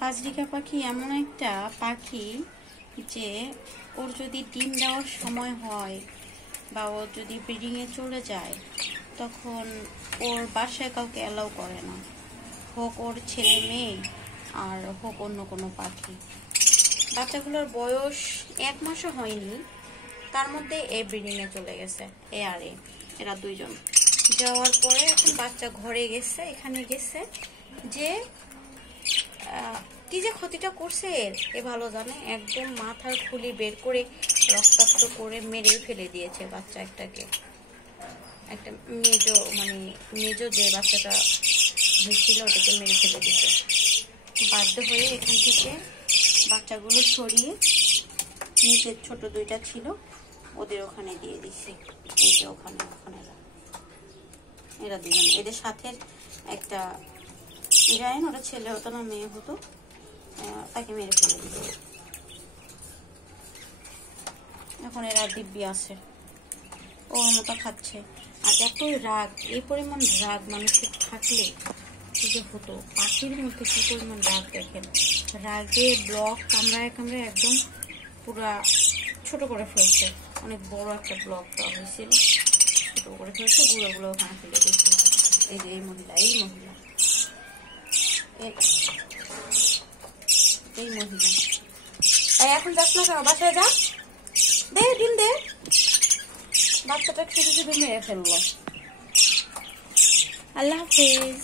বাজরিকা পাখি এমন একটা পাখি যে ওর যদি ডিম দেওয়ার সময় হয় বা ও যদি ব্রিডিংয়ে চলে যায় তখন ওর বাসায় কাউকে অ্যালাউ করে না, হোক ওর ছেলে মেয়ে আর হোক অন্য কোনো পাখি। বাচ্চাগুলোর বয়স 1 মাসও হয়নি, তার মধ্যে এ ব্রিডিংয়ে চলে গেছে। এরা দুইজন যাওয়ার পরে এখন বাচ্চা ঘরে গেছে, এখানে গেছে যে কি যে ক্ষতিটা করছে এ ভালো জানে। একদম মাথার খুলি বের করে রক্তাক্ত করে মেরে ফেলে দিয়েছে বাচ্চা একটাকে। একটা মেজো যে বাচ্চাটা হয়েছিল ওটাকে মেরে ফেলে দিয়েছে। বাধ্য হয়ে এখান থেকে বাচ্চাগুলো সরিয়ে নিচের ছোট দুইটা ছিল ওদের ওখানে দিয়ে দিচ্ছে। এই যে ওখানে এরা দুজন, এদের সাথে একটা ইরাইন, ওটা ছেলে হতো না মেয়ে হতো, তাকে মেরে ফেলে দিচ্ছে। এখন এরা দিব্যি আছে, ওর মতো খাচ্ছে। আর এত রাগ, এই পরিমাণ রাগ মানুষের থাকলে কি যে হতো। পাখির মধ্যে কি পরিমাণ রাগ দেখেন, রাগে ব্লক কামড়ায় একদম পুরা ছোট করে ফেলছে। অনেক বড় একটা ব্লক দেওয়া হয়েছিল, ছোট করে ফেলছে, গুঁড়োগুলো ওখানে ফেলে দিয়েছে। এই যে এই মহিলা এখন যাস না কেন, বাসায় যা, দে ডিম দে। বাচ্চাটা শুধু মেরে ফেললো। আল্লাহ হাফেজ।